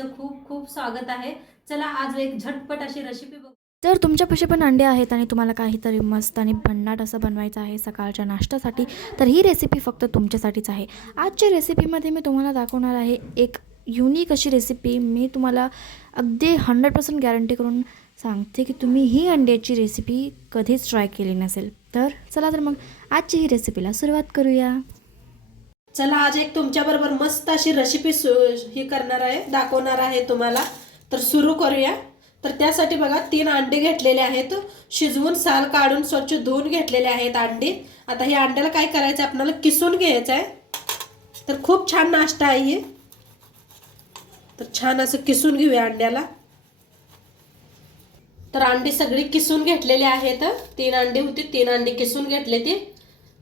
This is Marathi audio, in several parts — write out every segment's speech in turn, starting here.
तुमचं खूप खूप स्वागत आहे. चला आज एक झटपट अशी रेसिपी बघू. जर तुमच्यापाशी पण अंडे आहेत आणि तुम्हाला काहीतरी मस्त आणि भन्नाट असं बनवायचं आहे सकाळच्या नाश्त्यासाठी, तर ही रेसिपी फक्त तुमच्यासाठीच आहे. आजच्या रेसिपीमध्ये मी तुम्हाला दाखवणार आहे एक युनिक अशी रेसिपी. मी तुम्हाला अगदी 100% गॅरंटी करून सांगते की तुम्ही ही अंड्याची रेसिपी कधीच ट्राय केली नसेल. तर चला तर मग आजची ही रेसिपीला सुरुवात करूया. चला आज एक तुमच्याबरोबर मस्त अशी रेसिपी ही करणार आहे, दाखवणार आहे तुम्हाला. तर सुरू करूया. तर त्यासाठी बघा 3 अंडे घेतलेले आहेत, शिजवून साल काढून स्वच्छ धुवून घेतलेले आहेत अंडे. आता हे अंड्याला काय करायचं, आपल्याला किसून घ्यायचं आहे. तर खूप छान नाश्ता आहे हे. तर छान असं किसून घेऊया अंड्याला. तर अंडी सगळी किसून घेतलेली आहेत. 3 अंडी होती, 3 अंडी किसून घेतले ते.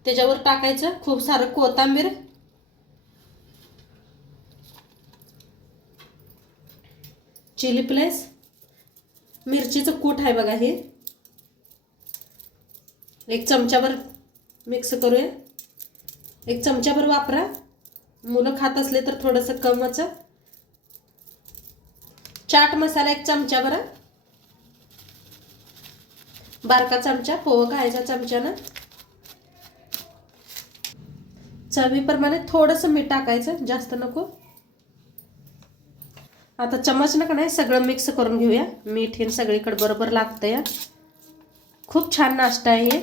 त्याच्यावर टाकायचं खूप सारं कोथिंबीर, चिली फ्लेक्स, मिरचीचं कूट आहे बघा हे. 1 चमचाभर मिक्स करूया. 1 चमचाभर वापरा. मुलं खात असले तर थोडंसं कमच. चाट मसाला 1 चमचाभर, बारका चमचा, पोहा खायचा चमच्यानं. चवीप्रमाणे थोडंसं मीठ टाकायचं, जास्त नको. आता चमचनं का नाही सगळं मिक्स करून घेऊया. मीठ हे सगळीकडे बरोबर लागतंय. खूप छान नाश्ता आहे हे.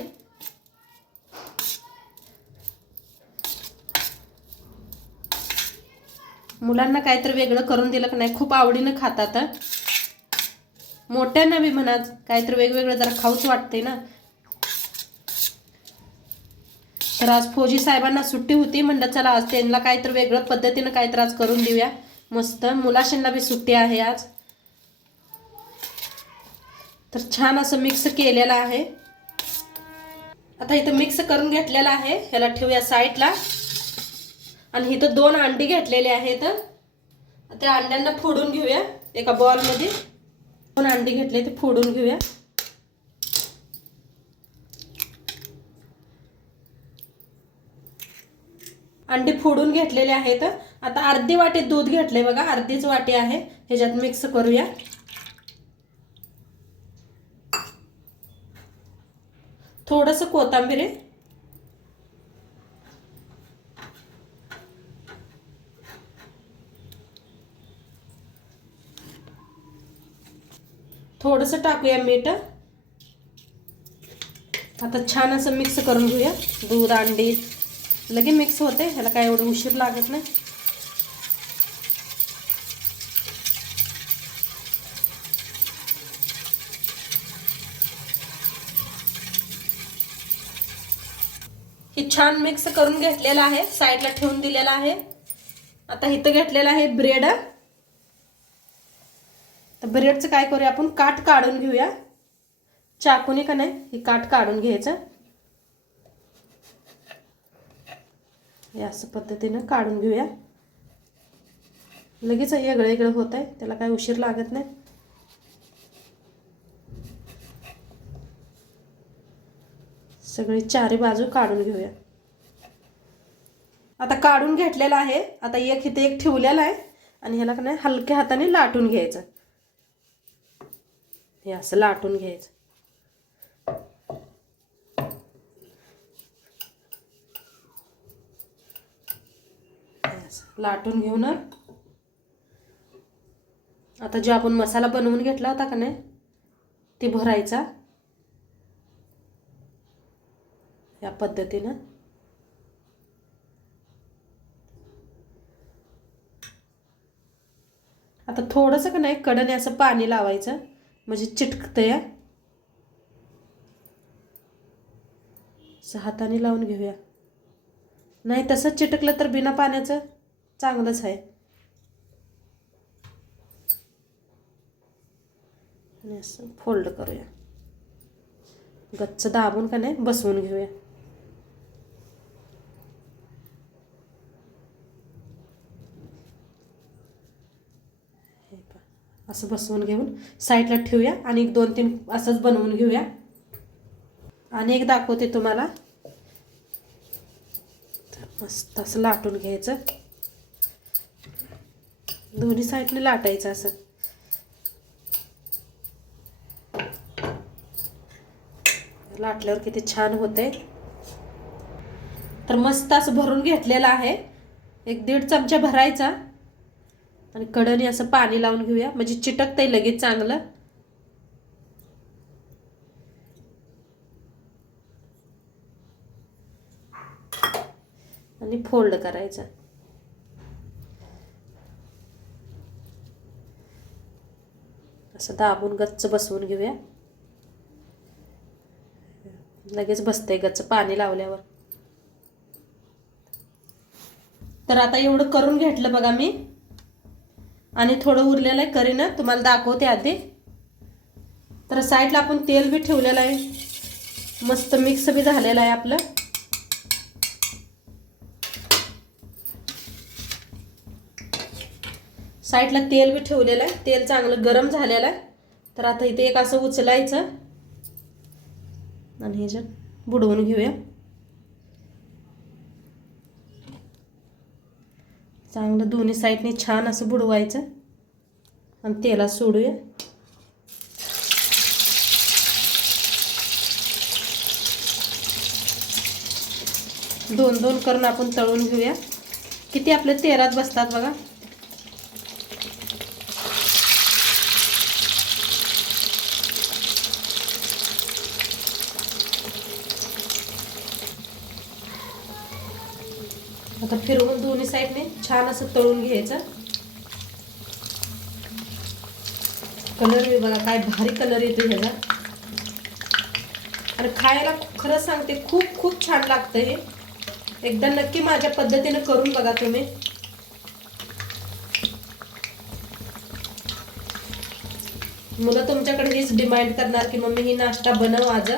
मुलांना काहीतरी वेगळं करून दिलं का नाही खूप आवडीनं खातात. मोठ्यांना बी म्हणा काहीतरी वेगवेगळं जरा खाऊच वाटते ना. तर आज फौजी साहेबांना सुट्टी होती, म्हणलं चला आज त्यांना काहीतरी वेगळं पद्धतीनं काहीतरी आज करून देऊया. मस्त मुलाशींना बी सुट्टी आहे आज. तर छान असं मिक्स केलेलं आहे. आता इथं मिक्स करून घेतलेलं आहे, ह्याला ठेवूया साईडला. आणि इथं 2 अंडी घेतलेले आहेत. त्या अंड्यांना फोडून घेऊया एका बॉलमध्ये. 2 अंडी घेतले ते फोडून घेऊया. अंडी फोडून घेतलेले आहेत. आता अर्धी वाटी दूध घेतले बघा, अर्धीच वाटी आहे. ह्याच्यात मिक्स करूया. थोडंसं कोथिंबीर आहे. थोडंसं टाकूया मीठ. आता छान असं मिक्स करून घेऊया. दूध अंडी लगे मिक्स होते, ह्याला काय एवढं उशीर लागत नाही. हे छान मिक्स करून घेतलेलं आहे, साईडला ठेवून दिलेला आहे. आता इथं घेतलेलं आहे ब्रेड. तर ब्रेडचं काय करूया आपण, काठ काढून घेऊया. चाकूने का नाही हे काठ काढून घ्यायचं. या असं पद्धतीनं काढून घेऊया. लगेच वेगळं वेगळं होत आहे, त्याला काय उशीर लागत नाही. सगळी चारी बाजू काढून घेऊया. आता काढून घेतलेला आहे. आता एक इथे एक ठेवलेला आहे आणि ह्याला का नाही हलक्या हाताने लाटून घ्यायचं. हे असं लाटून घ्यायचं. लाटून घेऊन आता जो आपण मसाला बनवून घेतला होता का नाही ते भरायचा या पद्धतीनं. आता थोडंसं का नाही कडेने असं पाणी लावायचं, म्हणजे चिटकतंय. असं हाताने लावून घेऊया. नाही तसंच चिटकलं तर बिना पाण्याचं चांगलंच आहे. आणि असं फोल्ड करूया. गच्च दाबून का नाही बसवून घेऊया. असं बसवून घेऊन साईडला ठेवूया आणि 1-2-3 असंच बनवून घेऊया. आणि एक दाखवते तुम्हाला. मस्त असं लाटून घ्यायचं. दोन्ही साईडने लाटायचं असं. लाटल्यावर किती छान होते. तर मस्त असं भरून घेतलेलं आहे. 1-1.5 चमचा भरायचा आणि कढईने असं पाणी लावून घेऊया, म्हणजे चिटकतंय लगेच चांगलं. आणि फोल्ड करायचा. असं दाबून गच्च बसवून घेऊया. लगेच बसतंय गच्च पाणी लावल्यावर. तर आता एवढं करून घेतलं बघा मी, आणि थोडं उरलेलं आहे करीना, तुम्हाला दाखवते आधी. तर साईडला आपण तेल बी ठेवलेलं आहे, मस्त मिक्स बी झालेलं आहे आपलं. साईडला तेल बी ठेवलेलं आहे, तेल चांगलं गरम झालेलं आहे. तर आता इथे एक असं उचलायचं आणि ह्याच्यात बुडवून घेऊया. चांगलं दोन्ही साईडने छान असं बुडवायचं आणि तेलात सोडूया. दोन दोन करून आपण तळून घेऊया. किती आपल्या तेलात बसतात बघा. आता फिरवून दोन्ही साईडने छान असं तळून घ्यायचं. कलर बी बघा काय भारी कलर येतो ह्याला, आणि खायला खरं सांगते खूप खूप छान लागतं हे. एकदा नक्की माझ्या पद्धतीने करून बघा तुम्ही. मुलं तुमच्याकडे हीच डिमांड करणार की मम्मी ही नाश्ता बनव आज.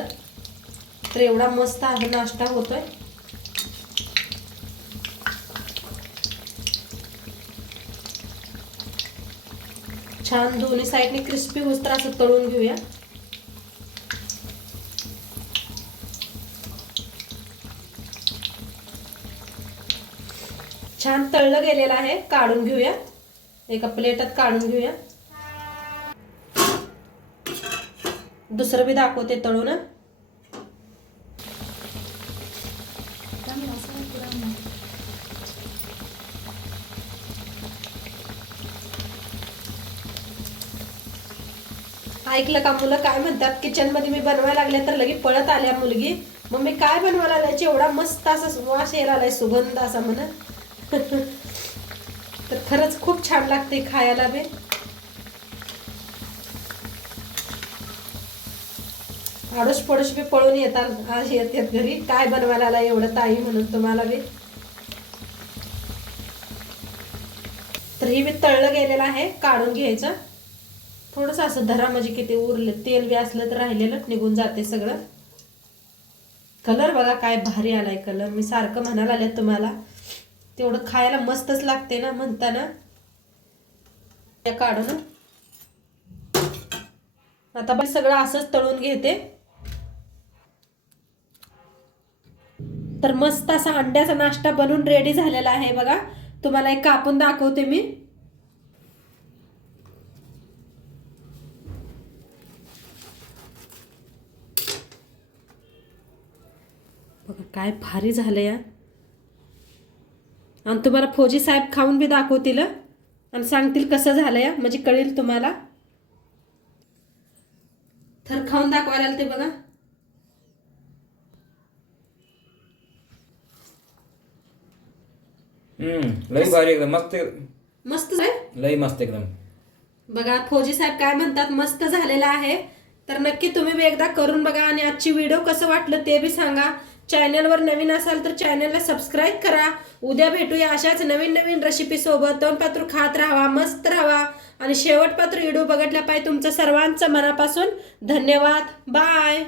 तर एवढा मस्त हा नाश्ता होतोय. छान दोन्ही साईडने क्रिस्पी होस्तर असं तळून घेऊया. छान तळलं गेलेलं आहे, काढून घेऊया. एका प्लेटात काढून घेऊया. दुसरं बी दाखवते तळून. ऐकलं का मुलं काय म्हणतात, किचन मध्ये मी बनवायला लागले तर लगे पळत आल्या मुलगी, मम्मी काय बनवायला लागल्याची, एवढा मस्त असा वास यायला आलाय, सुगंध असा म्हणा. तर खरंच खूप छान लागते खायला बी. आडोश पडोश बी पळून येतात, आज येतात घरी, काय बनवायला आला एवढं ताई म्हणून तुम्हाला बी. तर ही बी तळलं गेलेलं आहे, काढून घ्यायचं. थोडंसं असं धरा म्हणजे किती उरले, तेल बी असलं तर राहिलेलं निघून जाते सगळं. कलर बघा काय भारी आलाय कलर. मी सारखं म्हणायला आले तुम्हाला, तेवढं खायला मस्तच लागते ना म्हणताना. काढून आता पण सगळं असंच तळून घेते. तर मस्त असा अंड्याचा नाश्ता बनवून रेडी झालेला आहे बघा. तुम्हाला एक कापून दाखवते मी. बघा काय भारी झालं या. आणि तुम्हाला फौजी साहेब खाऊन बी दाखवतील आणि सांगतील कसं झालं या, म्हणजे कळेल तुम्हाला. तर खाऊन दाखवायला ते बघा. लई भारी एकदम मस्त. मस्त आहे, लई मस्त एकदम. बघा फौजी साहेब काय म्हणतात, मस्त झालेला आहे. तर नक्की तुम्ही बी एकदा करून बघा. आणि आजची व्हिडिओ कसं वाटलं ते बी सांगा. चॅनलवर नवीन असाल तर चॅनलला सबस्क्राईब करा. उद्या भेटूया अशाच नवीन नवीन रेसिपी सोबत. तोंडपात्र खात राहा, मस्त राहा. आणि शेवटपात्र व्हिडिओ बघितल्या पाहिजे. तुमचं सर्वांचं मनापासून धन्यवाद. बाय.